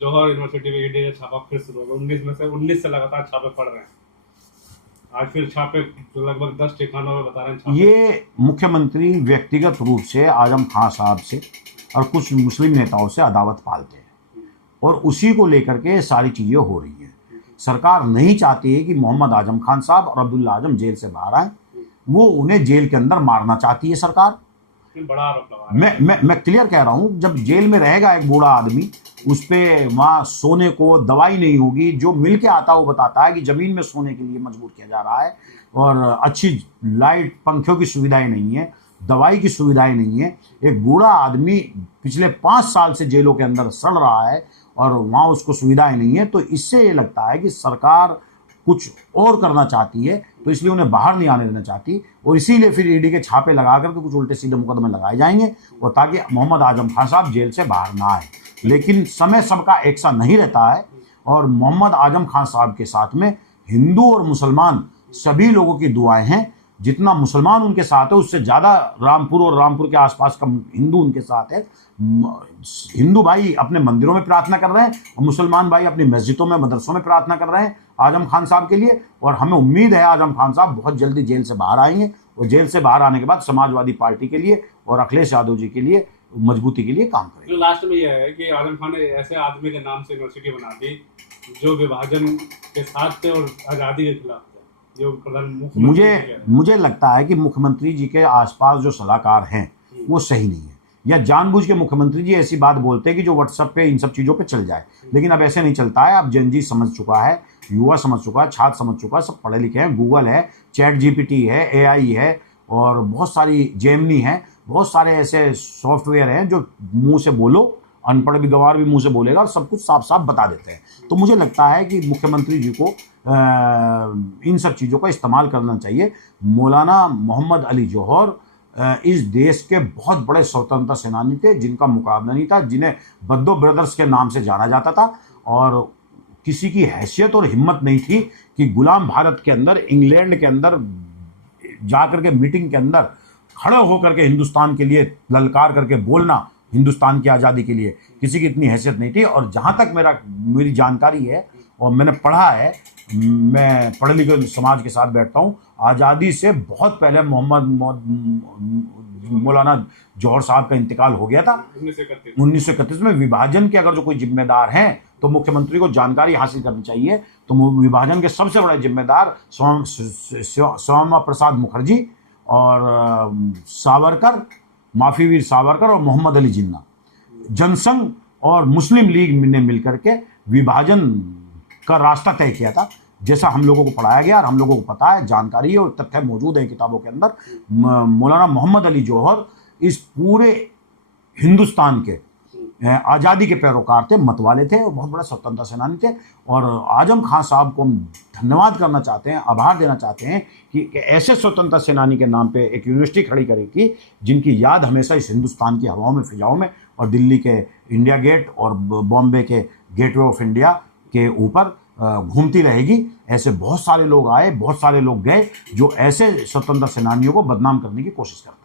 जौहर university में ED का छापा फिर शुरू होगा। 19 में से 19 से लगातार छापे पड़ रहे हैं। आज फिर छापे लगभग 10 ठिकानों में बता रहे हैं छापे। ये मुख्यमंत्री व्यक्तिगत रूप से आजम खान साहब से और कुछ मुस्लिम नेताओं से अदावत पालते हैं और उसी को लेकर के सारी चीज़ें हो रही हैं। सरकार नहीं चाहती है कि मोहम्मद आजम खान साहब और अब्दुल्ला आजम जेल से बाहर आए, वो उन्हें जेल के अंदर मारना चाहती है सरकार। बड़ा आरोप लगा मैं क्लियर कह रहा हूं, जब जेल में रहेगा एक बूढ़ा आदमी, उस पर वहाँ सोने को दवाई नहीं होगी, जो मिल के आता है वो बताता है कि ज़मीन में सोने के लिए मजबूर किया जा रहा है और अच्छी लाइट पंखों की सुविधाएं नहीं है, दवाई की सुविधाएं नहीं है। एक बूढ़ा आदमी पिछले 5 साल से जेलों के अंदर सड़ रहा है और वहाँ उसको सुविधाएं नहीं है। तो इससे ये लगता है कि सरकार कुछ और करना चाहती है, तो इसलिए उन्हें बाहर नहीं आने देना चाहती और इसीलिए फिर ईडी के छापे लगा करके कुछ उल्टे सीधे मुकदमे लगाए जाएंगे और ताकि मोहम्मद आजम खान साहब जेल से बाहर ना आए। लेकिन समय सबका एक सा नहीं रहता है और मोहम्मद आजम खान साहब के साथ में हिंदू और मुसलमान सभी लोगों की दुआएं हैं। जितना मुसलमान उनके साथ है उससे ज़्यादा रामपुर और रामपुर के आसपास का हिंदू उनके साथ है। हिंदू भाई अपने मंदिरों में प्रार्थना कर रहे हैं और मुसलमान भाई अपनी मस्जिदों में मदरसों में प्रार्थना कर रहे हैं आजम खान साहब के लिए। और हमें उम्मीद है आजम खान साहब बहुत जल्दी जेल से बाहर आएंगे और जेल से बाहर आने के बाद समाजवादी पार्टी के लिए और अखिलेश यादव जी के लिए मजबूती के लिए काम करेंगे। लास्ट में यह है कि आजम खान ने ऐसे आदमी के नाम से यूनिवर्सिटी बना दी जो विभाजन के साथ थे और आज़ादी के खिलाफ थे। मुझे लगता है कि मुख्यमंत्री जी के आसपास जो सलाहकार हैं वो सही नहीं है, या जानबूझ के मुख्यमंत्री जी ऐसी बात बोलते हैं कि जो व्हाट्सएप पे इन सब चीज़ों पे चल जाए। लेकिन अब ऐसे नहीं चलता है। अब जनजी समझ चुका है, युवा समझ चुका है, छात्र समझ चुका है, सब पढ़े लिखे हैं। गूगल है, चैट जीपीटी है, AI है और बहुत सारी जेमिनी है, बहुत सारे ऐसे सॉफ्टवेयर हैं जो मुँह से बोलो, अनपढ़ भी गंवार भी मुंह से बोलेगा और सब कुछ साफ साफ बता देते हैं। तो मुझे लगता है कि मुख्यमंत्री जी को इन सब चीज़ों का इस्तेमाल करना चाहिए। मौलाना मोहम्मद अली जौहर इस देश के बहुत बड़े स्वतंत्रता सेनानी थे जिनका मुकाबला नहीं था, जिन्हें बद्दो ब्रदर्स के नाम से जाना जाता था और किसी की हैसियत और हिम्मत नहीं थी कि गुलाम भारत के अंदर, इंग्लैंड के अंदर जाकर के मीटिंग के अंदर खड़े होकर के हिंदुस्तान के लिए ललकार करके बोलना, हिंदुस्तान की आज़ादी के लिए किसी की इतनी हैसियत नहीं थी। और जहाँ तक मेरी जानकारी है और मैंने पढ़ा है, मैं पढ़े लिखे समाज के साथ बैठता हूँ, आज़ादी से बहुत पहले मौलाना जौहर साहब का इंतकाल हो गया था 1931 में। विभाजन के अगर जो कोई जिम्मेदार हैं तो मुख्यमंत्री को जानकारी हासिल करनी चाहिए। तो विभाजन के सबसे बड़े जिम्मेदार श्यामा प्रसाद मुखर्जी और सावरकर, माफी वीर सावरकर और मोहम्मद अली जिन्ना, जनसंघ और मुस्लिम लीग ने मिलकर के विभाजन का रास्ता तय किया था, जैसा हम लोगों को पढ़ाया गया और हम लोगों को पता है, जानकारी है और तथ्य मौजूद है किताबों के अंदर। मौलाना मोहम्मद अली जौहर इस पूरे हिंदुस्तान के आज़ादी के पैरोकार थे, मतवाले थे और बहुत बड़ा स्वतंत्रता सेनानी थे। और आजम खान साहब को हम धन्यवाद करना चाहते हैं, आभार देना चाहते हैं कि ऐसे स्वतंत्रता सेनानी के नाम पे एक यूनिवर्सिटी खड़ी करेगी जिनकी याद हमेशा इस हिंदुस्तान की हवाओं में, फिजाओं में और दिल्ली के इंडिया गेट और बॉम्बे के गेटवे ऑफ इंडिया के ऊपर घूमती रहेगी। ऐसे बहुत सारे लोग आए, बहुत सारे लोग गए जो ऐसे स्वतंत्रता सेनानियों को बदनाम करने की कोशिश करते हैं।